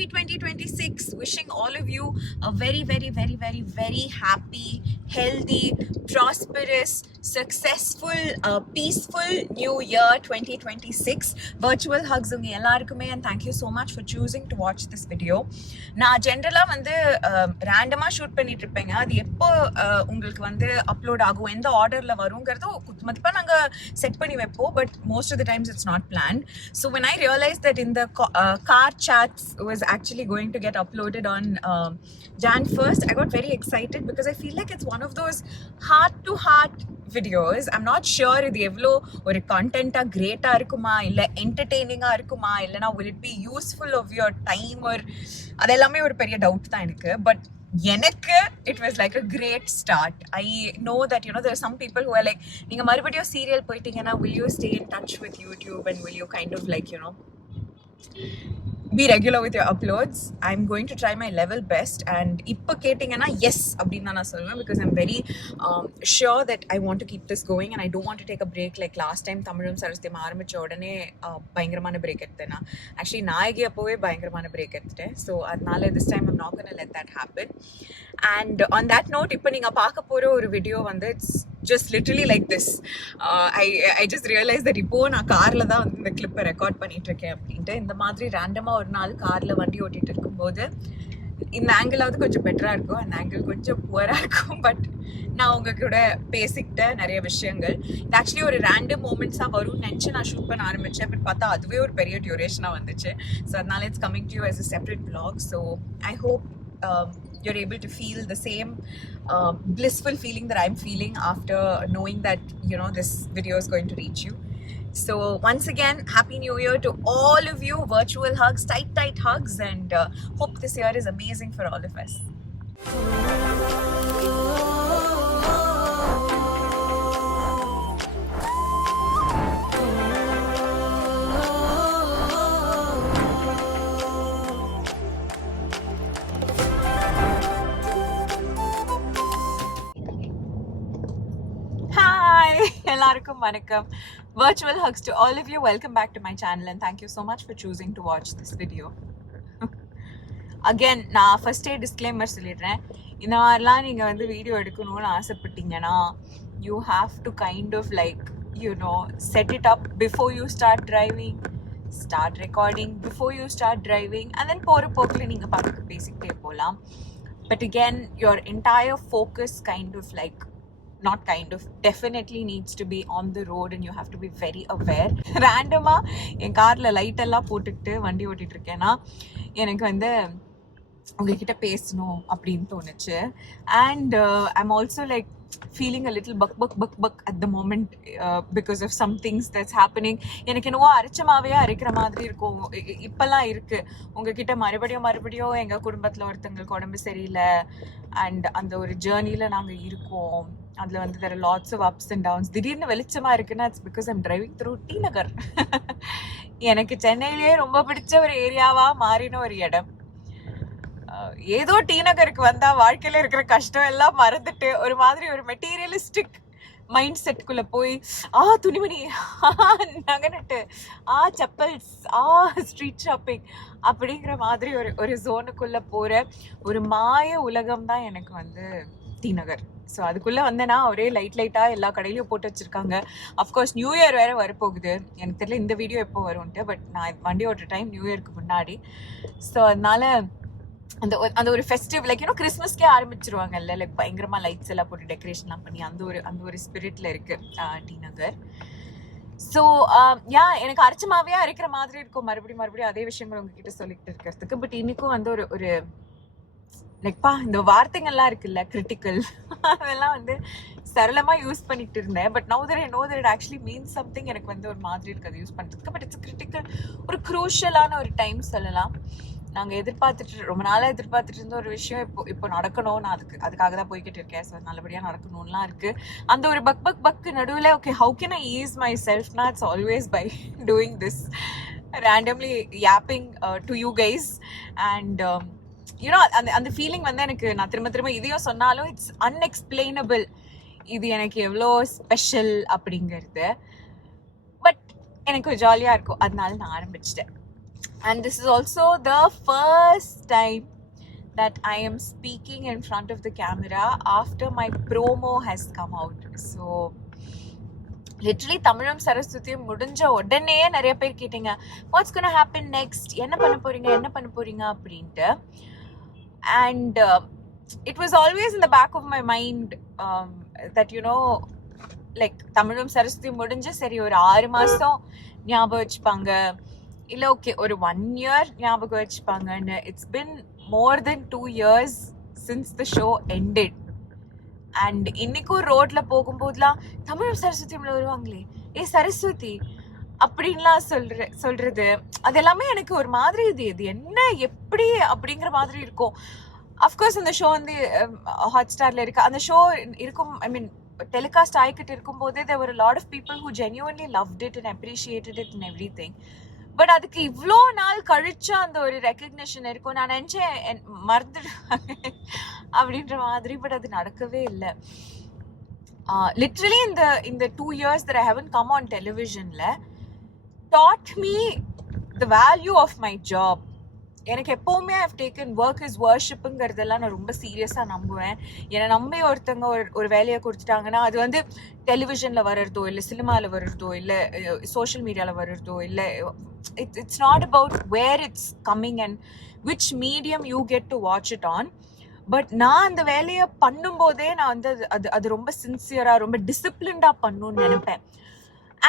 happy 2026. Wishing all of you a very, very, very, very, very happy, healthy, prosperous, successful, peaceful new year 2026. Virtual hugs unga ellarkume, and thank you so much for choosing to watch this video. நான் ஜென்ரலாக வந்து ரேண்டமாக shoot பண்ணிட்டு இருப்பேங்க. அது எப்போ உங்களுக்கு வந்து அப்லோட் ஆகும், எந்த ஆர்டரில் வருங்கிறதோ குத்துமதிப்பாக நாங்கள் செட் பண்ணி வைப்போம். But most of the times it's not plan. So when I realized that in the car chats was actually going to get uploaded on Jan 1st, I got very excited because I feel like it's one of those heart-to-heart videos. I'm not sure இது எவ்வளோ ஒரு கண்டென்ட்டாக கிரேட்டாக இருக்குமா, இல்லை என்டர்டெய்னிங்காக இருக்குமா, இல்லைனா will it be useful of your time or அதெல்லாமே ஒரு பெரிய டவுட் தான் எனக்கு. பட் எனக்கு it was like a great start. I know that there are some people who are like, நீங்கள் மறுபடியும் சீரியல் போயிட்டீங்கன்னா will you stay in touch with YouTube and will you kind of like be regular with your uploads? I'm going to try my level best, and இப்போ கேட்டிங்கன்னா S அப்படின்னு தான் நான் சொல்லுவேன், because I'm very sure that I want to keep this going and I don't want to take a break like last time தமிழும் சரஸ்வதியும் ஆரம்பித்த உடனே பயங்கரமான பிரேக் எடுத்தேன். நான் ஆக்சுவலி நாயகி அப்போவே பயங்கரமான பிரேக் எடுத்துட்டேன். ஸோ அதனால this time I'm not going to let that happen. And on that note, இப்போ நீங்கள் பார்க்க போகிற ஒரு வீடியோ வந்து it's just literally like this. I just realized that இப்போ நான் காரில் தான் வந்து இந்த கிளிப்பை ரெக்கார்ட் பண்ணிட்டு இருக்கேன் அப்படின்ட்டு. இந்த மாதிரி ரேண்டமாக ஒரு நாள் காரில் வண்டி ஓட்டிகிட்டு இருக்கும்போது இந்த ஆங்கிளாவது கொஞ்சம் பெட்டராக இருக்கும், அந்த ஆங்கிள் கொஞ்சம் புவராக இருக்கும். பட் நான் உங்க கூட பேசிக்கிட்ட நிறைய விஷயங்கள் இது ஆக்சுவலி ஒரு ரேண்டம் மூமெண்ட்ஸாக வரும்னு நினச்சி நான் ஷூட் பண்ண ஆரம்பித்தேன். பட் பார்த்தா அதுவே ஒரு பெரிய டியூரேஷனாக வந்துச்சு. ஸோ அதனால it's coming to you as a separate vlog. So I hope you're able to feel the same blissful feeling that I'm feeling after knowing that this video is going to reach you. So once again, happy new year to all of you. Virtual hugs, tight hugs, and hope this year is amazing for all of us. எல்லாருக்கும் வணக்கம். Virtual hugs to all of you. Welcome back to my channel and thank you so much for choosing to watch this video. Again, நான் ஃபர்ஸ்டே disclaimer சொல்லிடுறேன். இந்த மாதிரிலாம் நீங்கள் வந்து video எடுக்கணும்னு ஆசைப்பட்டீங்கன்னா you have to kind of like set it up before you start driving, start recording before you start driving, and then போகிற போக்கில் நீங்கள் பாட்டுக்கு பேசிக்கிட்டே போகலாம். But again, your entire focus definitely needs to be on the road and you have to be very aware. ரேண்டமா என் கார்ல light எல்லாம் போட்டுக்கிட்டு வண்டி ஓட்டிட்டு இருக்கேன்னா எனக்கு வந்து உங்ககிட்ட பேசணும் அப்படின்னு தோணுச்சு. And I'm also like feeling a little buck at the moment because of some things that's happening. எனக்கு என்னவோ அரைச்சமாவே அரைக்கிற மாதிரி இருக்கும் இப்பெல்லாம் இருக்கு. உங்ககிட்ட மறுபடியும் எங்கள் குடும்பத்தில் ஒருத்தங்களுக்கு உடம்பு சரியில்லை அண்ட் அந்த ஒரு ஜேர்னியில் நாங்கள் இருக்கோம். அதில் வந்து there are lots of ups and downs. திடீர்னு வெளிச்சமாக இருக்குன்னா it's because I'm driving through T Nagar. எனக்கு சென்னையிலேயே ரொம்ப பிடிச்ச ஒரு ஏரியாவாக மாறின ஒரு இடம். ஏதோ டி நகருக்கு வந்தா வாழ்க்கையில இருக்கிற கஷ்டம் எல்லாம் மறந்துட்டு ஒரு மாதிரி ஒரு மெட்டீரியலிஸ்டிக் மைண்ட் செட்டுக்குள்ள போய் துணிமணி, நகநட்டு, செப்பல்ஸ், ஸ்ட்ரீட் ஷாப்பிங் அப்படிங்கிற மாதிரி ஒரு ஜோனுக்குள்ள போற ஒரு மாய உலகம் தான் எனக்கு வந்து டி நகர். ஸோ அதுக்குள்ளே வந்தேன்னா ஒரே லைட்டாக எல்லா கடையிலையும் போட்டு வச்சுருக்காங்க. அஃப்கோர்ஸ் நியூ இயர் வேறு வரப்போகுது. எனக்கு தெரியல இந்த வீடியோ எப்போ வரும்ன்ட்டு, பட் நான் வண்டி ஓட்டுற டைம் நியூ இயருக்கு முன்னாடி. ஸோ அதனால அந்த ஒரு ஃபெஸ்டிவ் லைக் கிறிஸ்மஸ்க்கே ஆரம்பிச்சிருவாங்கல்ல, லைக் பயங்கரமாக லைட்ஸ் எல்லாம் போட்டு டெக்கரேஷன்லாம் பண்ணி அந்த ஒரு ஸ்பிரிட்டில் இருக்குது டி நகர். ஸோ எனக்கு அரைச்சமாவே அரைக்கிற மாதிரி இருக்கும் மறுபடியும் அதே விஷயங்கள் உங்ககிட்ட சொல்லிக்கிட்டு இருக்கிறதுக்கு. பட் இன்னைக்கும் வந்து ஒரு லைக்ப்பா இந்த வார்த்தைங்கள்லாம் இருக்குல்ல, கிரிட்டிக்கல், அதெல்லாம் வந்து சரளமாக யூஸ் பண்ணிட்டு இருந்தேன். But now that I know that it actually means something. எனக்கு வந்து ஒரு மாதிரி இருக்குது அது யூஸ் பண்ணுறதுக்கு. பட் இட்ஸ் கிரிட்டிக்கல், ஒரு க்ரூஷியலான ஒரு டைம் சொல்லலாம். நாங்கள் ரொம்ப நாளாக எதிர்பார்த்துட்டு இருந்த ஒரு விஷயம் இப்போ நடக்கணும். நான் அதுக்காக தான் போய்கிட்டு இருக்கேன். ஸோ நல்லபடியாக நடக்கணும்லாம் இருக்குது. அந்த ஒரு பக்கு நடுவில் okay how can I ease my செல்ஃப்னா it's always by doing this randomly yapping to you guys. And அந்த ஃபீலிங் வந்து எனக்கு நான் திரும்ப இதையும் சொன்னாலும் இட்ஸ் அன்எக்ஸ்பிளைனபிள். இது எனக்கு எவ்வளோ ஸ்பெஷல் அப்படிங்கிறது. பட் எனக்கு ஜாலியாக இருக்கும், அதனால நான் ஆரம்பிச்சிட்டேன். and this is also the first time that I am speaking in front of the camera after my promo has come out. So literally தமிழும் சரஸ்வதியும் முடிஞ்ச உடனே நிறைய பேர் கேட்டீங்க வாட்ஸ் கோனா ஹேப்பன் நெக்ஸ்ட், என்ன பண்ண போறீங்க அப்படின்ட்டு. And it was always in the back of my mind that you know like தமிழும் சரஸ்வதியும் முடிஞ்சு சரி ஒரு 6 மாசம் ஞாபகம் வச்சுப்பாங்க, இல்லை ஓகே ஒரு 1 year ஞாபகம் வச்சுப்பாங்க. and it's been more than 2 years since the show ended. And இன்னைக்கும் ரோட்ல போகும்போதுலாம் தமிழும் சரஸ்வதியும்ல வருவாங்களே, ஏ சரஸ்வதி அப்படின்லாம் சொல்றது அது எல்லாமே எனக்கு ஒரு மாதிரி இது என்ன எப்படி அப்படிங்கிற மாதிரி இருக்கும். அஃப்கோர்ஸ் அந்த ஷோ வந்து ஹாட்ஸ்டார்ல இருக்கு, அந்த ஷோ இருக்கும், ஐ மீன் டெலிகாஸ்ட் ஆகிக்கிட்டு இருக்கும் போதே there were a lot of people who genuinely loved it and appreciated it and everything. But அதுக்கு இவ்வளோ நாள் கழிச்சா அந்த ஒரு ரெக்கக்னிஷன் இருக்கும். நான் நினைச்சேன் மறந்துடுவாங்க அப்படின்ற மாதிரி, பட் அது நடக்கவே இல்லை. லிட்ரலி இந்த 2 years that I haven't come on televisionல taught me the value of my job. எனக்கு எப்போவுமே I've taken work is worshipங்கிறதெல்லாம் நான் ரொம்ப சீரியஸாக நம்புவேன். என்னை நம்பி ஒருத்தவங்க ஒரு வேலையை கொடுத்துட்டாங்கன்னா அது வந்து டெலிவிஷனில் வர்றதோ இல்லை சினிமாவில் வர்றதோ இல்லை சோஷியல் மீடியாவில் வர்றதோ இல்லை, it's not about where it's coming and which medium you get to watch it on. But நான் அந்த வேலையை பண்ணும்போதே நான் வந்து அது ரொம்ப சின்சியராக ரொம்ப டிசிப்ளின்டாக பண்ணணும்னு நினைப்பேன்.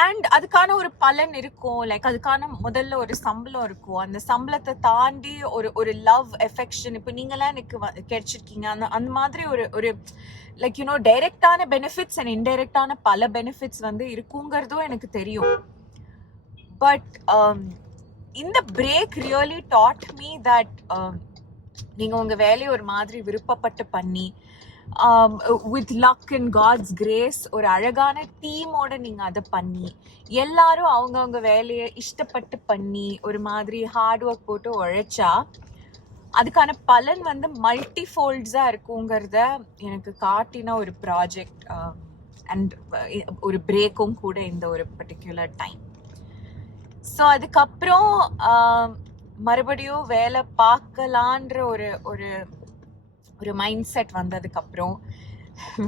அண்ட் அதுக்கான ஒரு பலன் இருக்கும், லைக் அதுக்கான முதல்ல ஒரு சம்பளம் இருக்கும். அந்த சம்பளத்தை தாண்டி ஒரு லவ் எஃபெக்ஷன், இப்போ நீங்களாம் எனக்கு கிடைச்சிருக்கீங்க, அந்த மாதிரி ஒரு லைக் யூனோ டைரக்டான பெனிஃபிட்ஸ் அண்ட் இன்டைரக்டான பல பெனிஃபிட்ஸ் வந்து இருக்குங்கிறதும் எனக்கு தெரியும். பட் இந்த break really taught me that நீங்கள் உங்கள் வேலையை ஒரு மாதிரி விருப்பப்பட்டு பண்ணி with luck and god's grace ஒரு அழகான டீமோட நீங்கள் அதை பண்ணி எல்லாரும் அவங்கவுங்க வேலையை இஷ்டப்பட்டு பண்ணி ஒரு மாதிரி ஹார்ட் ஒர்க் போட்டு உழைச்சா அதுக்கான பலன் வந்து மல்டிஃபோல்ட்ஸாக இருக்குங்கிறத எனக்கு காட்டின ஒரு ப்ராஜெக்ட் அண்ட் ஒரு பிரேக்கும் கூட இந்த ஒரு பர்டிகுலர் டைம். ஸோ அதுக்கப்புறம் மறுபடியும் வேலை பார்க்கலான்ற ஒரு மைண்ட் செட் வந்ததுக்கப்புறம்,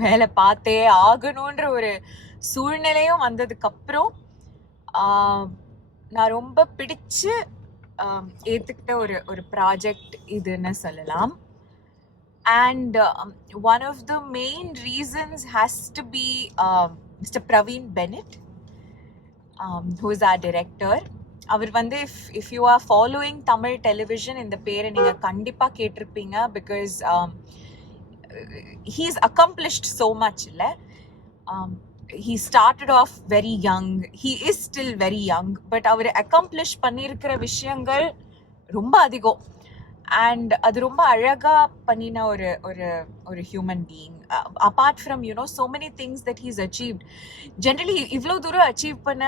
வேலை பார்த்தே ஆகணுன்ற ஒரு சூழ்நிலையும் வந்ததுக்கப்புறம் நான் ரொம்ப பிடிச்சு ஏற்றுக்கிட்ட ஒரு ப்ராஜெக்ட் இதுன்னு சொல்லலாம். And one of the main reasons has to be mister Praveen Bennet, who is our director. அவர் வந்து if you are following Tamil television இந்த பேரை நீங்கள் கண்டிப்பாக கேட்டிருப்பீங்க. Because he is accomplished so much. இல்லை, he started off very young, he is still very young, but அவர் accomplish பண்ணியிருக்கிற விஷயங்கள் ரொம்ப அதிகம். அண்ட் அது ரொம்ப அழகாக பண்ணின ஒரு human being. Apart from you know so many things that he's achieved. Generally இவ்வளோ தூரம் அச்சீவ் பண்ண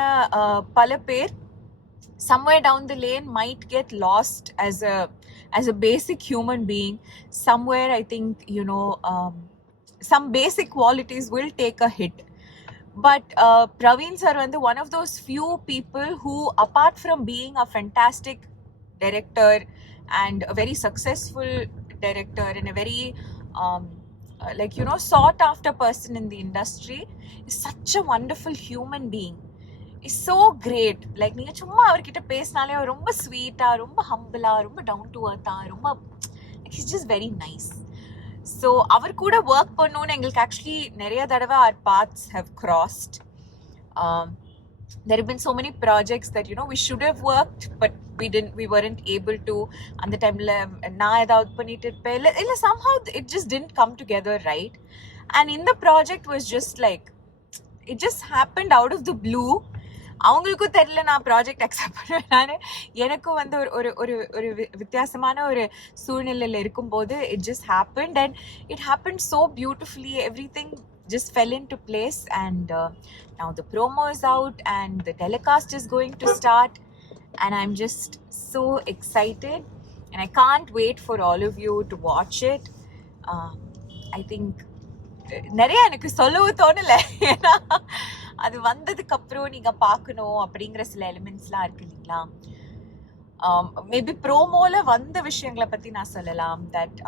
பல பேர் somewhere down the lane might get lost as a basic human being. Somewhere I think you know some basic qualities will take a hit. But Praveen sir வந்து one of those few people who apart from being a fantastic director and a very successful director and a very like you know sought after person in the industry, is such a wonderful human being. Is so great. Like நீங்கள் சும்மா அவர்கிட்ட பேசினாலே அவர் ரொம்ப ஸ்வீட்டாக, ரொம்ப ஹம்பிளாக, ரொம்ப down to அர்த்தாக, ரொம்ப it's just very nice. So அவர் கூட ஒர்க் பண்ணணுன்னு எங்களுக்கு ஆக்சுவலி நிறைய தடவை our paths have crossed. There have been so many projects that you know we should have worked but we weren't able to. அந்த டைமில் நான் ஏதாவது பண்ணிட்டு இருப்பேன், இல்லை somehow it just didn't come together right. And in the project was just like it just happened out of the blue. அவங்களுக்கும் தெரியல நான் ப்ராஜெக்ட் அக்செப்ட் பண்ணுவேன். எனக்கும் வந்து ஒரு வித்தியாசமான ஒரு சூழ்நிலையில் இருக்கும்போது it just happened and it happened so beautifully. Everything just fell into place and now the promo is out and the telecast is going to start and I'm just so excited and I can't wait for all of you to watch it. I think நிறைய எனக்கு சொல்லவும் தோணலை, ஏன்னா அது வந்ததுக்கப்புறம் நீங்கள் பார்க்கணும் அப்படிங்கிற சில எலிமெண்ட்ஸ்லாம் இருக்கு இல்லைங்களா. மேபி ப்ரோமோல வந்த விஷயங்களை பத்தி நான் சொல்லலாம். That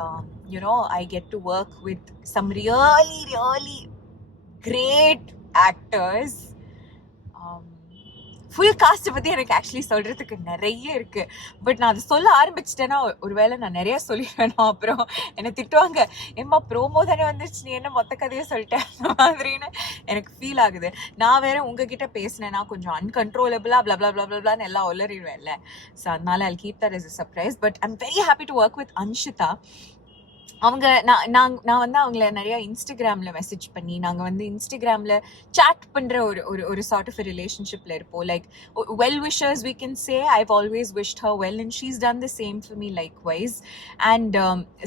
I get to work with some really really great actors. Full cost பத்தி எனக்கு ஆக்சுவலி சொல்றதுக்கு நிறைய இருக்கு. பட் நான் அதை சொல்ல ஆரம்பிச்சிட்டேன்னா ஒருவேளை நான் நிறைய சொல்லிடுவேன். அப்புறம் என்னை திட்டுவாங்க, ஏம்மா ப்ரோமோ தானே வந்துருச்சு, நீ என்ன மொத்த கதையை சொல்லிட்டேன் அந்த மாதிரின்னு எனக்கு ஃபீல் ஆகுது. நான் வேற உங்ககிட்ட பேசினேன்னா கொஞ்சம் அன்கன்ட்ரோலபிளா பிளான்னு எல்லாம் உளறிடுவேன்ல. ஸோ அதனால I'll keep that as a surprise. But I'm very happy to work with Anshita. அவங்க நான் வந்து அவங்கள நிறைய இன்ஸ்டாகிராமில் மெசேஜ் பண்ணி நாங்கள் வந்து இன்ஸ்டாகிராமில் சாட் பண்ணுற ஒரு சார்ட் ஆஃப் ரிலேஷன்ஷிப்பில் இருப்போம். Like well wishers we can say. I've always wished her well and she's done the same for me likewise. And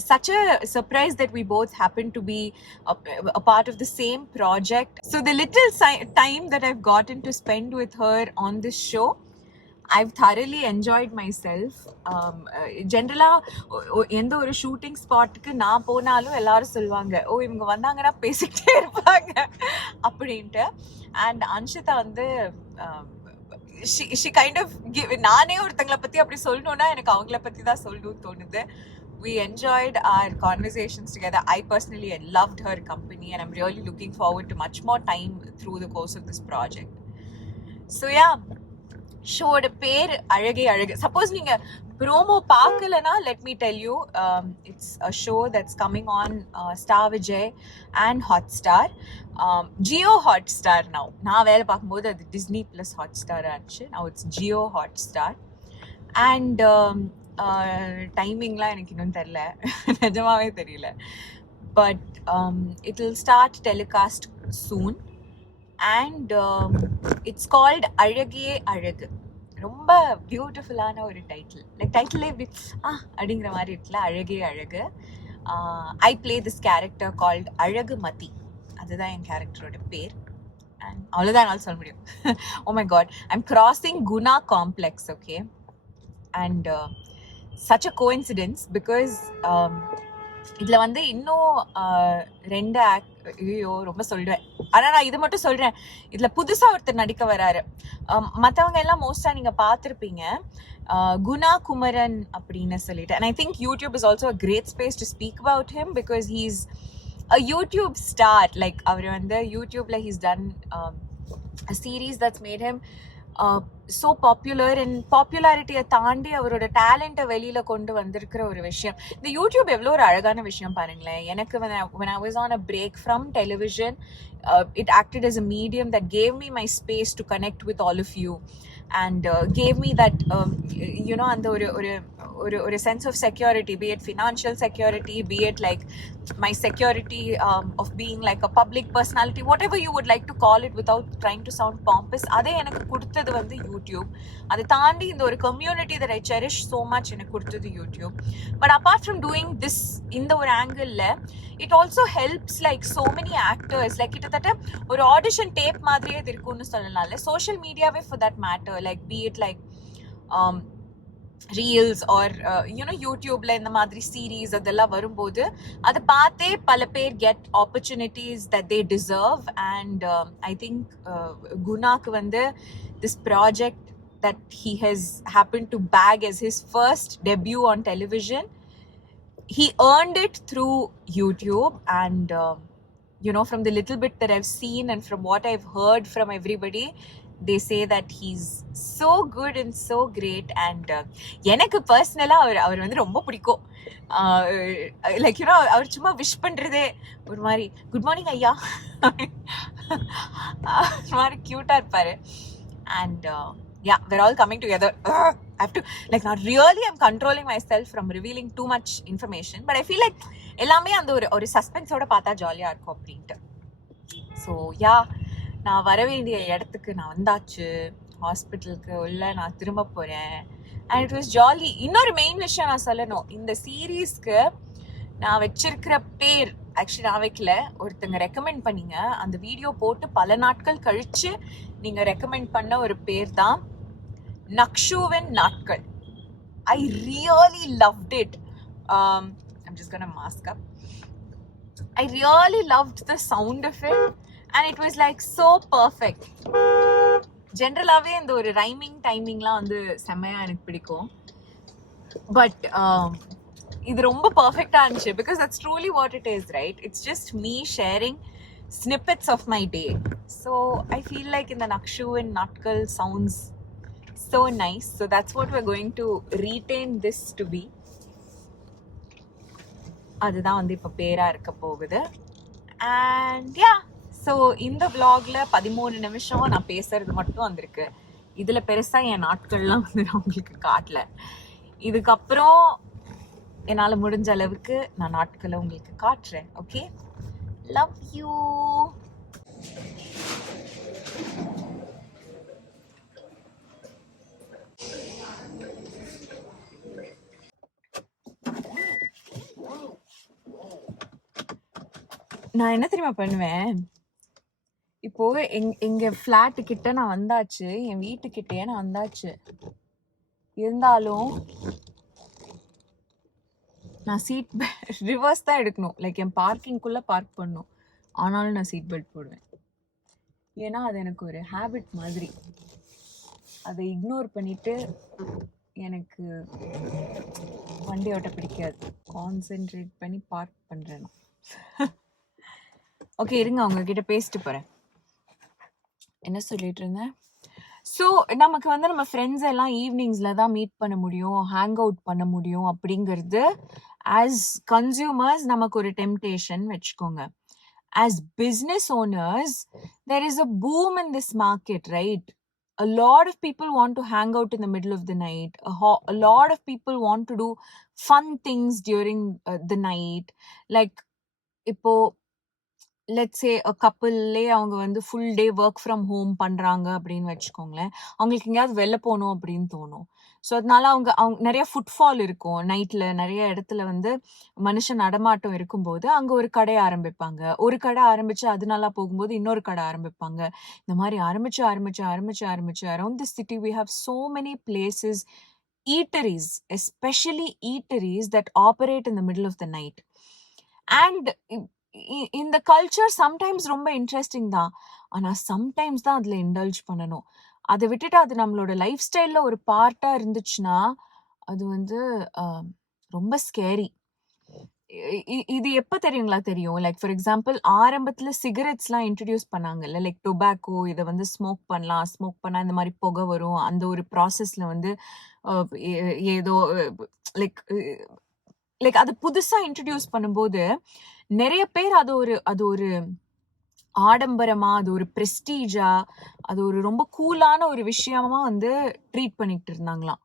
such a surprise that we both happen to be a part of the same project. So the little time that I've gotten to spend with her on this show, I've thoroughly enjoyed myself. ஜென்ரலாக எந்த ஒரு shooting ஸ்பாட்டுக்கு நான் போனாலும் எல்லாரும் சொல்லுவாங்க, ஓ இவங்க வந்தாங்கன்னா பேசிக்கிட்டே இருப்பாங்க அப்படின்ட்டு. அண்ட் அன்ஷிதா வந்து she kind of நானே ஒருத்தங்களை பற்றி அப்படி சொல்லணும்னா எனக்கு அவங்கள பற்றி தான் சொல்லணும்னு தோணுது. We enjoyed our conversations together. I personally loved her company and I'm really looking forward to much more time through the course of this project. So yeah, ஷோட பேர் அழகே அழகு. சப்போஸ் நீங்க ப்ரோமோ பார்க்கலனா let me tell you, it's a show that's coming on Star Vijay and Hotstar, Jio Hotstar. நான் வேலை பார்க்கும்போது அது Disney plus Hotstar ஆச்சு. Now it's Jio Hotstar. And டைமிங்லாம் எனக்கு இன்னும் தெரியல, நிஜமாவே தெரியல. But it will start telecast soon. And it's called அழகே அழகு. ரொம்ப பியூட்டிஃபுல்லான ஒரு டைட்டில். லைக் டைட்டிலே இப்படி அப்படிங்கிற மாதிரி இருக்குல்ல, அழகே Azhagu. I play this character called Azhagumathi. அதுதான் என் கேரக்டரோட பேர். அண்ட் அவ்வளோதான் என்னால் சொல்ல முடியும். Oh my god, I'm crossing Guna complex. Okay. And such a coincidence because இதில் வந்து இன்னும் 2 ஐயோ ரொம்ப சொல்லிடுவேன். ஆனால் நான் இது மட்டும் சொல்கிறேன், இதில் புதுசாக ஒருத்தர் நடிக்க வராரு. மற்றவங்க எல்லாம் மோஸ்ட்டாக நீங்கள் பார்த்துருப்பீங்க, குணா குமரன் அப்படின்னு சொல்லிட்டு. And I think YouTube is also a great space to speak about him because he is a YouTube star. Like அவர் வந்து யூடியூப்பில் he's done a series that's made him so popular. And பாப்புலாரிட்டியை தாண்டி அவரோட டேலண்ட்டை வெளியில் கொண்டு வந்திருக்கிற ஒரு விஷயம். இந்த யூடியூப் எவ்வளோ ஒரு அழகான விஷயம் பாருங்களேன். எனக்கு when I was on a break from television, it acted as a medium that gave me my space to connect with all of you and gave me that அந்த ஒரு sense of security, be it financial security, be it like my security of being like a public personality, whatever you would like to call it without trying to sound pompous. அதே எனக்கு கொடுத்தது வந்து YouTube. அதை தாண்டி இந்த ஒரு community that I cherish so much எனக்கு கொடுத்தது YouTube. But apart from doing this இந்த ஒரு ஆங்கிளில், it also helps like so many actors. like கிட்டத்தட்ட ஒரு ஆடிஷன் டேப் மாதிரியே இது இருக்குன்னு சொல்லலாம்ல, சோஷியல் மீடியாவே for that matter. like be it like reels or யூடியூப்ல இந்த மாதிரி சீரீஸ் அதெல்லாம் வரும்போது அதை பார்த்தே பல பேர் get opportunities that they deserve. And I think குணாக்கு வந்து this project that he has happened to bag as his first debut on television, he earned it through YouTube. And from the little bit that I've seen and from what I've heard from everybody, they say that he's so good and so great. And எனக்கு பர்சனலாக அவர் வந்து ரொம்ப பிடிக்கும். Like அவர் சும்மா wish பண்ணுறதே ஒரு மாதிரி good morning ஐயா ஒரு மாதிரி க்யூட்டாக இருப்பார். And yeah, we're all coming together. I have to like not really I'm controlling myself from revealing too much information, but I feel like எல்லாமே அந்த ஒரு சஸ்பென்ஸோட பார்த்தா ஜாலியாக இருக்கும் அப்படின்ட்டு. ஸோ யா, நான் வர வேண்டிய இடத்துக்கு நான் வந்தாச்சு. ஹாஸ்பிட்டலுக்கு உள்ள நான் திரும்ப போகிறேன். And it was jolly. இன்னொரு மெயின் விஷயம் நான் சொல்லணும், இந்த சீரீஸ்க்கு நான் வச்சிருக்கிற பேர் ஆக்சுவலி நான் வைக்கல, ஒருத்தங்க ரெக்கமெண்ட் பண்ணிங்க. அந்த வீடியோ போட்டு பல நாட்கள் கழிச்சு நீங்கள் ரெக்கமெண்ட் பண்ண ஒரு பேர் தான் நக்ஷுவின் நாட்கள். I really loved it. I'm just gonna mask up. I really loved the sound of it and it was like so perfect. ஜென்ரலாகவே இந்த ஒரு ரைமிங் டைமிங்லாம் வந்து செம்மையாக எனக்கு பிடிக்கும். பட் இது ரொம்ப பர்ஃபெக்டாக இருந்துச்சு because that's truly what it is, right? It's just me sharing snippets of my day. So I feel like in the Nakshu and Natkal sounds so nice. So that's what we're going to retain this to be. அதுதான் வந்து இப்போ பேராக இருக்க போகுது. And yeah, so இந்த vlogல 13 நிமிஷம் நான் பேசுறது மட்டும் வந்திருக்கு. இதில் பெருசாக என் நாட்கள்லாம் வந்து நான் உங்களுக்கு காட்டல. இதுக்கப்புறம் என்னால் முடிஞ்ச அளவுக்கு நான் நாட்களை உங்களுக்கு காட்டுறேன். Okay, love you. நான் என்ன தெரியுமா பண்ணுவேன், இப்போ எங்க ஃப்ளாட் கிட்ட நான் வந்தாச்சு, என் வீட்டுக்கிட்டே நான் வந்தாச்சு. இருந்தாலும் நான் சீட் ரிவர்ஸ் தான் எடுக்கணும். லைக் என் பார்க்கிங்குள்ள பார்க் பண்ணணும். ஆனாலும் நான் சீட் பெல்ட் போடுவேன். ஏன்னா அது எனக்கு ஒரு ஹேபிட் மாதிரி. அதை இக்னோர் பண்ணிட்டு எனக்கு வண்டி ஓட்ட பிடிக்காது. கான்சென்ட்ரேட் பண்ணி பார்க் பண்றேன். ஓகே, இருங்க, உங்ககிட்ட பேசிட்டு போறேன். என்ன சொல்லிட்டு இருந்தேன்? ஸோ நமக்கு வந்து நம்ம ஃப்ரெண்ட்ஸ் எல்லாம் ஈவினிங்ஸில் தான் மீட் பண்ண முடியும், ஹேங் அவுட் பண்ண முடியும் அப்படிங்கிறது ஆஸ் கன்சியூமர்ஸ் நமக்கு ஒரு டெம்டேஷன் வச்சுக்கோங்க. As business owners, there is a boom in this market, right? A lot of people want to hang out in the middle of the night. A lot of people want to do fun things during the night. Like, இப்போ let's say a couple-லே அவங்க வந்து full day work from home பண்ணுறாங்க அப்படின்னு வச்சுக்கோங்களேன். அவங்களுக்கு எங்கேயாவது வெளில போகணும் அப்படின்னு தோணும். ஸோ அதனால அவங்க நிறைய ஃபுட்ஃபால் இருக்கும். நைட்டில் நிறைய இடத்துல வந்து மனுஷன் நடமாட்டம் இருக்கும்போது அங்கே ஒரு கடை ஆரம்பிப்பாங்க. ஒரு கடை ஆரம்பித்து அது நல்லா போகும்போது இன்னொரு கடை ஆரம்பிப்பாங்க. இந்த மாதிரி ஆரம்பிச்சு around the city we have so many places, eateries, especially eateries that operate in the middle of the night. And இந்த கல்ச்சர் சம்டைம்ஸ் ரொம்ப இன்ட்ரெஸ்டிங் தான். ஆனால் சம்டைம்ஸ் தான் அதில் இண்டல்ஜ் பண்ணணும். அதை விட்டுட்டு அது நம்மளோட லைஃப் ஸ்டைலில் ஒரு பார்ட்டாக இருந்துச்சுன்னா அது வந்து ரொம்ப ஸ்கேரி. இது எப்போ தெரியுங்களா தெரியும்? லைக் ஃபார் எக்ஸாம்பிள், ஆரம்பத்தில் சிகரெட்ஸ்லாம் இன்ட்ரடியூஸ் பண்ணாங்கல்ல, லைக் டொபாக்கோ, இதை வந்து ஸ்மோக் பண்ணால் இந்த மாதிரி புகை வரும். அந்த ஒரு ப்ராசஸில் வந்து ஏதோ லைக் அது புதுசாக இன்ட்ரடியூஸ் பண்ணும்போது நிறைய பேர் அது ஒரு ஆடம்பரமா, அது ஒரு ப்ரெஸ்டீஜா, அது ஒரு ரொம்ப கூலான ஒரு விஷயமா வந்து ட்ரீட் பண்ணிட்டு இருந்தாங்களாம்.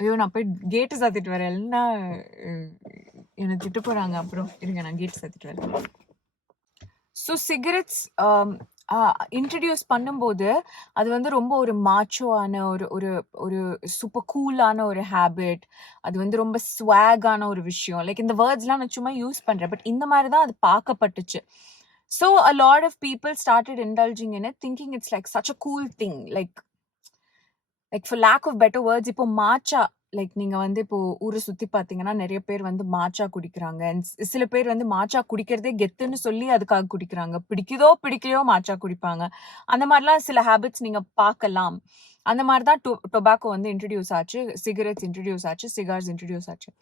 ஐயோ, நான் போய் கேட்டு சாத்திட்டு வரேன், இல்லைன்னா என்னை திட்டு போறாங்க. அப்புறம் இருங்க, நான் கேட்டு சாத்திட்டு வரேன். ஸோ சிகரெட்ஸ் இன்ட்ரடியூஸ் பண்ணும்போது அது வந்து ரொம்ப ஒரு மாச்சோவான ஒரு ஒரு சூப்பர் கூலான ஒரு ஹேபிட். அது வந்து ரொம்ப ஸ்வாகான ஒரு விஷயம். லைக் இந்த வேர்ட்ஸ்லாம் நான் சும்மா யூஸ் பண்ணுறேன், பட் இந்த மாதிரி தான் அது பார்க்கப்பட்டுச்சு. So a lot of people started indulging in it, thinking it's like such a cool thing. Like for lack of better words, இப்போ மாச்சா, லைக் நீங்கள் வந்து இப்போ ஊரை சுற்றி பார்த்தீங்கன்னா நிறைய பேர் வந்து மாச்சா குடிக்கிறாங்க. சில பேர் வந்து மாச்சா குடிக்கிறதே கெத்துன்னு சொல்லி அதுக்காக குடிக்கிறாங்க. பிடிக்கலையோ மாச்சா குடிப்பாங்க. அந்த மாதிரிலாம் சில ஹேபிட்ஸ் நீங்கள் பார்க்கலாம். அந்த மாதிரி தான் டொபாக்கோ வந்து இன்ட்ரடியூஸ் ஆச்சு, சிகரெட்ஸ் இன்ட்ரடியூஸ் ஆச்சு, சிகார்ஸ் இன்ட்ரடியூஸ் ஆச்சு.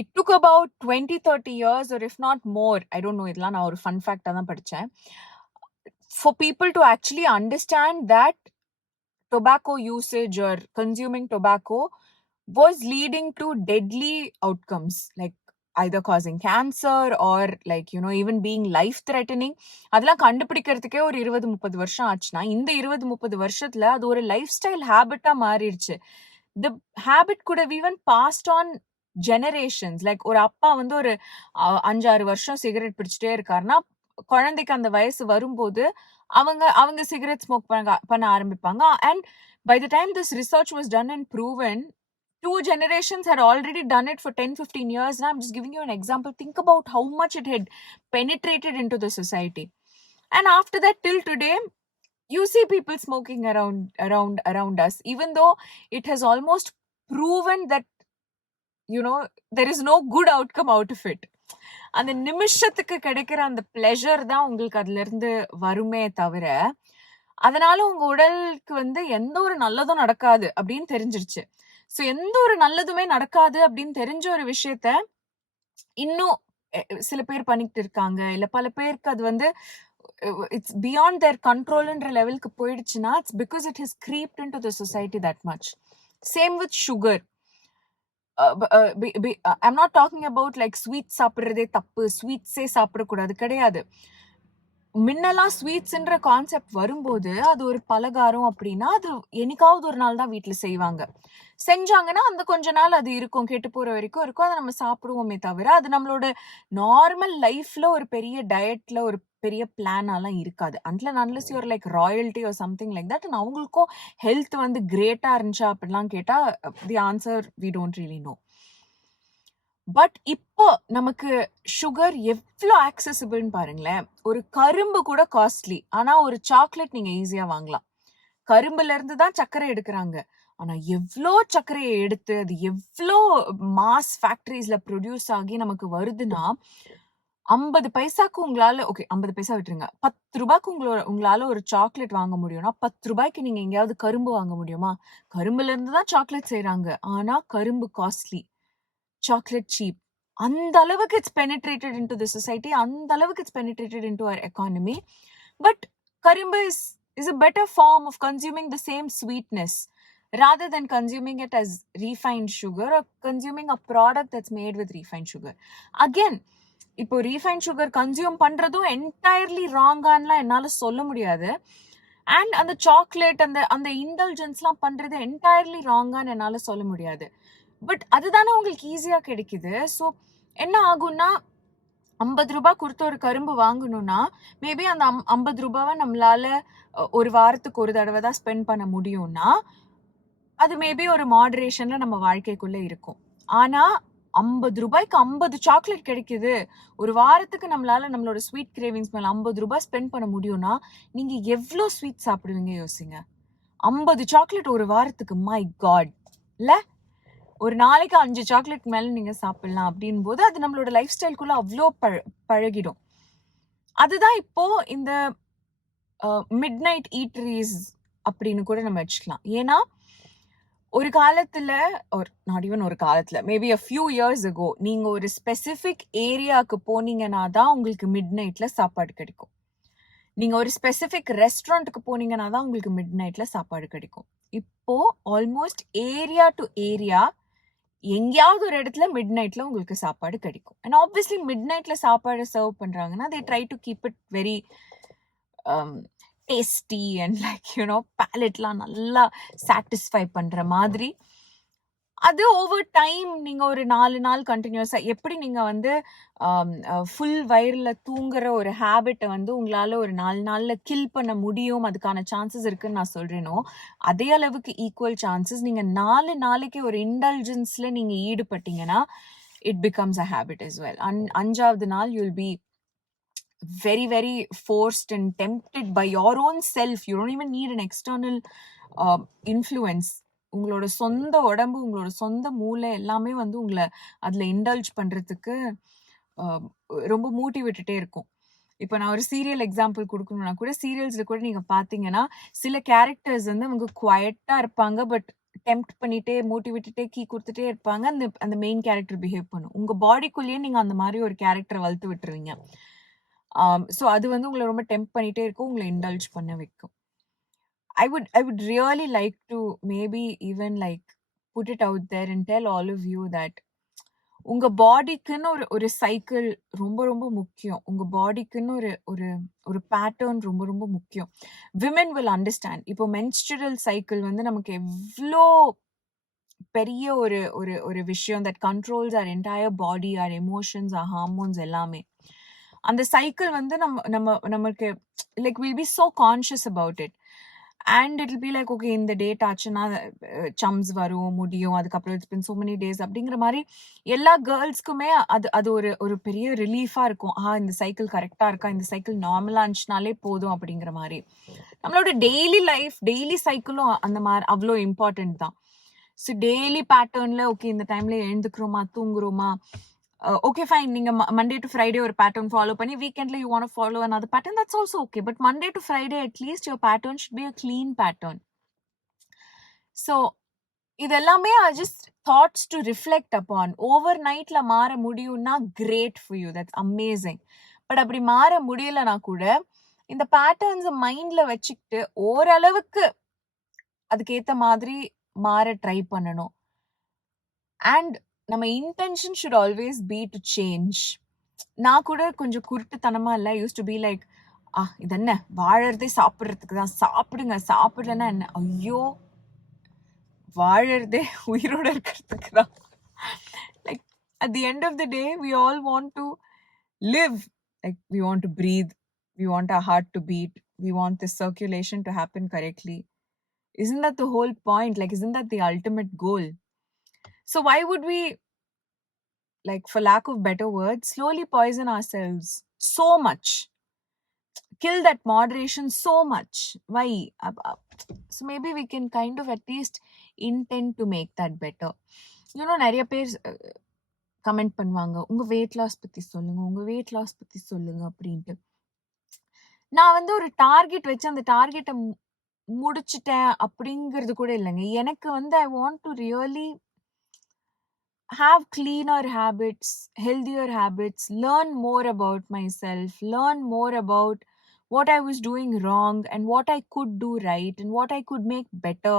It took about 20-30 years, or if not more, I don't know, இதெல்லாம் நான் ஒரு ஃபன் ஃபேக்டாக தான் படித்தேன், for people to actually understand that tobacco usage or consuming tobacco was leading to deadly outcomes, like either causing cancer or like, you know, even being life threatening. அதெல்லாம் கண்டுபிடிக்கிறதுக்கே ஒரு 20-30 வருஷம் ஆச்சுன்னா, இந்த 20-30 வருஷத்துல அது ஒரு லைஃப் ஸ்டைல் ஹேபிட்டா மாறிடுச்சு. The habit could have even passed on generations. Like ஒரு அப்பா வந்து ஒரு 5-6 வருஷம் சிகரெட் பிடிச்சிட்டே இருக்காருன்னா, குழந்தைக்கு அந்த வயசு வரும்போது அவங்க சிகரெட் ஸ்மோக் பண்ண ஆரம்பிப்பாங்க. And by the time this research was done and proven, 2 generations had already done it for 10-15 years. Now I'm just giving you an example. Think about how much it had penetrated into the society. And after that, till today, you see people smoking around us, even though it has almost proven that, you know, there is no good outcome out of it. அந்த நிமிஷத்துக்கு கிடைக்கிற அந்த pleasure தான் உங்களுக்கு அதுல இருந்து வருமே தவிர, அதனால உங்க உடலுக்கு வந்து எந்த ஒரு நல்லதும் நடக்காது அப்படின்னு தெரிஞ்சிருச்சு. ஸோ எந்த ஒரு நல்லதுமே நடக்காது அப்படின்னு தெரிஞ்ச ஒரு விஷயத்த இன்னும் சில பேர் பண்ணிக்கிட்டு இருக்காங்க. இல்ல பல பேருக்கு அது வந்து இட்ஸ் பியாண்ட் தேர் கண்ட்ரோல்ன்ற லெவலுக்கு போயிடுச்சுன்னா, it's because it has creeped into the society that much. Same with sugar. I'm not talking about like sweet சாப்பிடுறதே தப்பு, ஸ்வீட்ஸே சாப்பிடக்கூடாது கிடையாது. முன்னெல்லாம் ஸ்வீட்ஸ்ன்ற கான்செப்ட் வரும்போது அது ஒரு பலகாரம் அப்படின்னா அது என்னைக்காவது ஒரு நாள் தான் வீட்ல செய்வாங்க. செஞ்சாங்கன்னா அந்த கொஞ்ச நாள் அது இருக்கும், கெட்டு போற வரைக்கும் இருக்கும். அதை நம்ம சாப்பிடுவோமே தவிர அது நம்மளோட நார்மல் லைஃப்ல ஒரு பெரிய டயட்ல ஒரு பெரிய பிளானாலாம் இருக்காது. Unless you're like royalty or something like that. And அவங்களுக்கும் ஹெல்த் வந்து கிரேட்டா இருந்துச்சா அப்படிலாம் கேட்டா the answer we don't really know. But இப்போ நமக்கு சுகர் எவ்வளோ ஆக்சசிபிள்னு பாருங்களேன். ஒரு கரும்பு கூட காஸ்ட்லி, ஆனா ஒரு சாக்லேட் நீங்க ஈஸியா வாங்கலாம். கரும்புல இருந்து தான் சர்க்கரை எடுக்கிறாங்க. ஆனா எவ்வளோ சர்க்கரையை எடுத்து அது எவ்வளோ மாஸ் ஃபேக்டரிஸ்ல ப்ரொடியூஸ் ஆகி நமக்கு வருதுன்னா, 50 பைசாக்கு உங்களால ஓகே 50 பைசா விட்டுருங்க. 10 ரூபாய்க்கு உங்களால ஒரு சாக்லேட் வாங்க முடியும்னா, 10 ரூபாய்க்கு நீங்க எங்கேயாவது கரும்பு வாங்க முடியுமா? கரும்புல இருந்து தான் சாக்லேட் செய்றாங்க. ஆனா கரும்பு காஸ்ட்லி, சாக்லேட் சீப். அந்த அளவுக்கு it's penetrated into the society. அந்த அளவுக்கு it's penetrated into our economy. But கரும்பு is a better form of consuming the same sweetness rather than consuming it as refined sugar or consuming a product that's made with refined sugar. Again, இப்போ refined sugar consume பண்றதும் entirely wrong-ஆன்லாம் என்னால சொல்ல முடியாது. And அந்த chocolate அந்த இன்டல்ஜென்ஸ்லாம் பண்றது entirely wrong-ஆன்னு என்னால சொல்ல முடியாது. பட் அதுதானே உங்களுக்கு ஈஸியா கிடைக்குது. ஸோ என்ன ஆகும்னா, 50 ரூபாய் கொடுத்து ஒரு கரும்பு வாங்கணும்னா, மேபி அந்த 50 ரூபாவை நம்மளால ஒரு வாரத்துக்கு ஒரு தடவை தான் ஸ்பெண்ட் பண்ண முடியும்னா, அது மேபி ஒரு மாடரேஷன்ல நம்ம வாழ்க்கைக்குள்ள இருக்கும். ஆனா 50 ரூபாய்க்கு 50 சாக்லேட் கிடைக்குது. ஒரு வாரத்துக்கு நம்மளால நம்மளோட ஸ்வீட் கிரேவிங்ஸ் மேல 50 ரூபாய் ஸ்பெண்ட் பண்ண முடியும்னா, நீங்க எவ்வளோ ஸ்வீட் சாப்பிடுவீங்க யோசிங்க. 50 சாக்லேட் ஒரு வாரத்துக்கு, மை காட் இல்ல? ஒரு நாளைக்கு 5 சாக்லேட் மேல நீங்க சாப்பிடலாம் அப்படின் போது அது நம்மளோட லைஃப் ஸ்டைல்குள்ள அவ்வளோ பழகிடும். அதுதான் இப்போ இந்த மிட் நைட் ஈட்டரிஸ் அப்படின்னு கூட நம்ம வச்சுக்கலாம். ஏன்னா ஒரு காலத்துல நாட் ஈவன் ஒரு காலத்துல maybe a few years ago நீங்க ஒரு ஸ்பெசிபிக் ஏரியாவுக்கு போனீங்கன்னா தான் உங்களுக்கு மிட் நைட்ல சாப்பாடு கிடைக்கும். நீங்க ஒரு ஸ்பெசிபிக் ரெஸ்டாரண்ட்டுக்கு போனீங்கன்னா தான் உங்களுக்கு மிட் நைட்ல சாப்பாடு கிடைக்கும். இப்போ ஆல்மோஸ்ட் ஏரியா டு ஏரியா எங்கேயாவது ஒரு இடத்துல மிட் நைட்ல உங்களுக்கு சாப்பாடு கிடைக்கும். அண்ட் ஆப்வியஸ்லி மிட் நைட்ல சாப்பாடு சர்வ் பண்றாங்கன்னா they try to keep it very tasty and like you know பேலட்லாம் நல்லா சாட்டிஸ்ஃபை பண்ற மாதிரி. அது ஓவர் டைம் நீங்க ஒரு 4 நாள் கண்டினியூஸா எப்படி நீங்க வந்து ஃபுல் வயிறுல தூங்குற ஒரு ஹேபிட்டை வந்து உங்களால ஒரு 4 நாள்ல கில் பண்ண முடியும், அதுக்கான சான்சஸ் இருக்குன்னு நான் சொல்றேனோ, அதே அளவுக்கு ஈக்குவல் சான்சஸ் நீங்க 4 நாளைக்கு ஒரு இன்டல்ஜென்ஸ்ல நீங்க ஈடுபட்டீங்கன்னா it becomes a habit as well. 5வது நாள் you'll be very very forced and tempted by your own self. You don't even need an external influence. உங்களோட சொந்த உடம்பு, உங்களோட சொந்த மூளை எல்லாமே வந்து உங்களை அதுல இண்டல்ஜ் பண்றதுக்கு ரொம்ப மூட்டி விட்டுட்டே இருக்கும். இப்போ நான் ஒரு சீரியல் எக்ஸாம்பிள் கொடுக்கணும்னா கூட, சீரியல்ஸ்ல கூட நீங்க பாத்தீங்கன்னா சில கேரக்டர்ஸ் வந்து அவங்க குவைட்டா இருப்பாங்க, பட் டெம்ப்ட் பண்ணிட்டே மூட்டி விட்டுட்டே கீ கொடுத்துட்டே இருப்பாங்க. அந்த மெயின் கேரக்டர் பிஹேவ் பண்ணும். உங்க பாடிக்குள்ளேயே நீங்க அந்த மாதிரி ஒரு கேரக்டரை வளர்த்து விட்டுருவீங்க. ஸோ அது வந்து உங்களை ரொம்ப டெம்ப் பண்ணிட்டே இருக்கும், உங்களை இண்டல்ஜ் பண்ண வைக்கும். I would really like to maybe even like put it out there and tell all of you that உங்க பாடிக்குன்னு ஒரு சைக்கிள் ரொம்ப ரொம்ப முக்கியம். உங்க பாடிக்குன்னு ஒரு ஒரு ஒரு பேட்டர்ன் ரொம்ப ரொம்ப முக்கியம். Women will understand. இப்போ மென்ஸ்ட்ரல் சைக்கிள் வந்து நமக்கு எவ்வளோ பெரிய ஒரு ஒரு ஒரு விஷயம் that controls our entire body, our emotions, our hormones எல்லாமே. அந்த சைக்கிள் வந்து நமக்கு like will be so conscious about it. And it'll be like, okay, இந்த டேட் ஆச்சுன்னா சம்ஸ் வரும், முடியும், அதுக்கப்புறம் it's been so many days அப்படிங்கிற மாதிரி எல்லா கேர்ள்ஸ்க்குமே அது ஒரு ஒரு பெரிய ரிலீஃபா இருக்கும். இந்த சைக்கிள் கரெக்டா இருக்கா, இந்த சைக்கிள் நார்மலா இருந்துச்சுனாலே போதும் அப்படிங்கிற மாதிரி. நம்மளோட டெய்லி லைஃப், டெய்லி சைக்கிளும் அந்த மாதிரி அவ்வளோ இம்பார்ட்டன்ட் தான். ஸோ டெய்லி பேட்டர்ன்ல ஓகே இந்த டைம்ல எழுந்துக்கிறோமா, தூங்குறோமா, okay fine, நீங்க Monday to Friday ஒரு pattern follow பண்ணி weekendல you want to follow another pattern, that's also okay, but Monday to Friday at least your pattern should be a clean pattern. So இதெல்லாமே are just thoughts to reflect upon. Overnightல மாற முடியும்னா great for you, that's amazing. But அப்படி மாற முடியலனா கூட இந்த patterns மைண்ட்ல வச்சுக்கிட்டு ஓரளவுக்கு அதுக்கேத்த மாதிரி மாற ட்ரை பண்ணணும். அண்ட் நம்ம intention should always be to change. நான் கூட கொஞ்சம் குருட்டுத்தனமா இல்லை, யூஸ் டு பி லைக் இது என்ன வாழறதே சாப்பிட்றதுக்கு தான், சாப்பிடுங்க, சாப்பிடலன்னா என்ன, ஐயோ வாழறதே உயிரோட இருக்கிறதுக்கு தான். Like at the end of the day we all want to live, like we want to breathe, we want our heart to beat, we want the circulation to happen correctly. Isn't that the whole point? Like, isn't that the ultimate goal? So why would we, like, for lack of better words, slowly poison ourselves so much, kill that moderation so much? Why? So maybe we can kind of at least intend to make that better. You know, நிறைய பேர் comment பண்ணுவாங்க, உங்க weight loss பத்தி சொல்லுங்க, உங்க weight loss பத்தி சொல்லுங்க அப்படின்ட்டு. நான் வந்து ஒரு டார்கெட் வச்சு அந்த டார்கெட்டை முடிச்சிட்டேன் அப்படிங்கிறது கூட இல்லைங்க. எனக்கு வந்து I want to really have cleaner habits, healthier habits, learn more about myself, learn more about what I was doing wrong and what I could do right and what I could make better.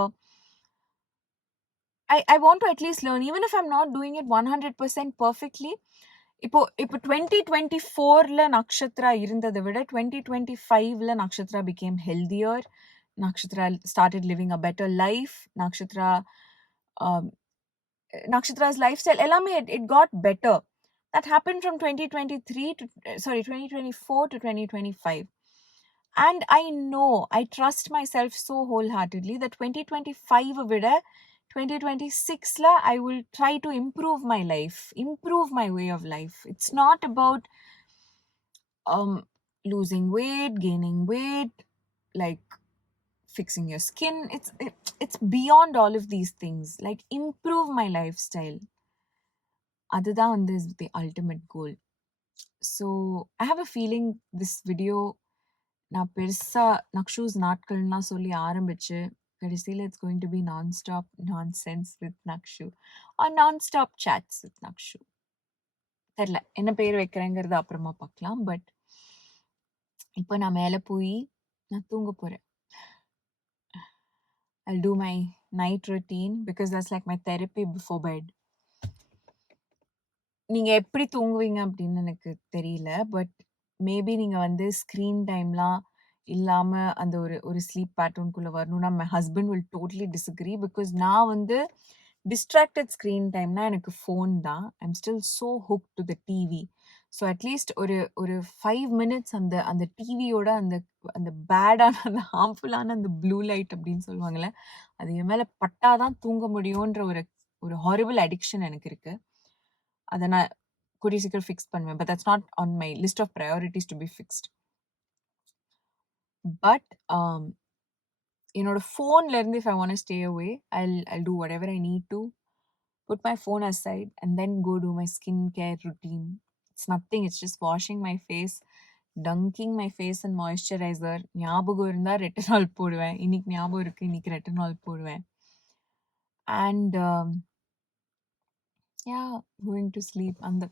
I want to at least learn, even if I'm not doing it 100% perfectly. இப்போ 2024ல நக்ஷத்ரா இருந்ததை விட 2025ல Nakshatra became healthier. Nakshatra started living a better life. Nakshatra's lifestyle, எல்லாமே it got better. That happened from 2024 to 2025. And I know, I trust myself so wholeheartedly that 2025 விட 2026ல I will try to improve my life, improve my way of life. It's not about losing weight, gaining weight, like fixing your skin. It's beyond all of these things. Like, improve my lifestyle. அதுதான் வந்து is the ultimate goal. So I have a feeling this video நான் பெருசா நக்ஷூஸ் நாட்கள்லாம் சொல்லி ஆரம்பிச்சு கடைசியில் it's going to be non-stop nonsense with Nakshu or non-stop chats with Nakshu. தெரியல என்ன பேர் வைக்கிறேங்கிறது அப்புறமா பார்க்கலாம். பட் இப்போ நான் மேலே போய் நான் தூங்க போறேன். I'll do my night routine because that's like my therapy before bed. நீங்க எப்படி தூங்குவீங்க அப்படின்னு எனக்கு தெரியல. பட் மேபி நீங்க வந்து ஸ்க்ரீன் டைம்லாம் இல்லாம அந்த ஒரு ஸ்லீப் பேட்டர்னுக்குள்ள வரணும்னா my husband will totally disagree. Because நான் வந்து டிஸ்ட்ராக்டட் ஸ்க்ரீன் டைம்னா எனக்கு ஃபோன் தான். I'm still so hook to the TV. So at least ஒரு 5 minutes அந்த டிவியோட அந்த அந்த பேடான அந்த ஹார்ம்ஃபுல்லான அந்த ப்ளூ லைட் அப்படின்னு சொல்லுவாங்கல்ல, அது என் மேலே பட்டாதான் தூங்க முடியுன்ற ஒரு ஹாரிபிள் அடிக்ஷன் எனக்கு இருக்கு. அதை நான் கூடிய சீக்கிரம் ஃபிக்ஸ் பண்ணுவேன். But that's not on my list of priorities to be fixed. But என்னோட ஃபோன்லேருந்து if I want to stay away, I'll do whatever I need to, put my phone aside and then go do my skincare routine. It's nothing, it's just washing my face, dunking my face in moisturizer. ஞாபகம் இருந்தா retinal போடுவேன். இன்னைக்கு ஞாபகம் இருக்கு, இன்னைக்கு retinal போடுவேன். And yeah, going to sleep. And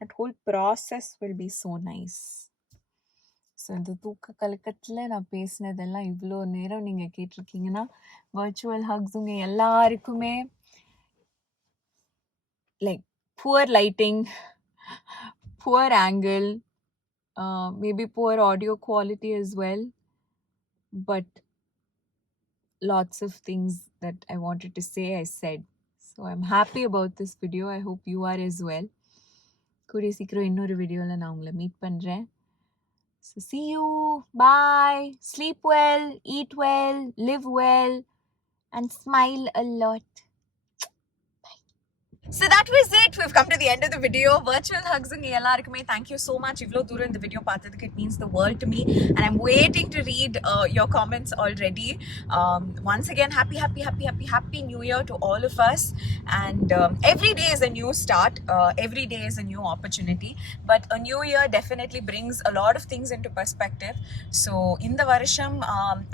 that whole process will be so nice. So இந்த தூக்க கலக்கத்தில் நான் பேசினதெல்லாம் இவ்வளோ நேரம் நீங்கள் கேட்டிருக்கீங்கன்னா வர்ச்சுவல் ஹக்ஸ் உங்கள் எல்லாருக்குமே. Like poor lighting, poor angle, maybe poor audio quality as well, but lots of things that I wanted to say I said. So I'm happy about this video. I hope you are as well. கூடிய சீக்கிரம் இன்னொரு வீடியோவில் நான் உங்களை meet பண்ணுறேன். So see you. Bye. Sleep well, eat well, live well, and smile a lot. So that was it. We've come to the end of the video. Virtual hugs and எல்லாருக்குமே thank you so much. இவ்ளோ தூரம் இந்த video பார்த்ததுக்கு it means the world to me, and I'm waiting to read your comments already. Once again, happy new year to all of us. And every day is a new start. Every day is a new opportunity. But a new year definitely brings a lot of things into perspective. So in the varsham,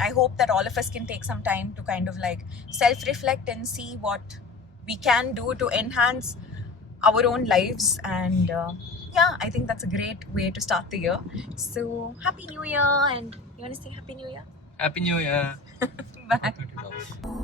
I hope that all of us can take some time to kind of like self-reflect and see what we can do to enhance our own lives. And yeah, I think that's a great way to start the year. So happy new year. And you want to say happy new year? Happy New Year. Bye.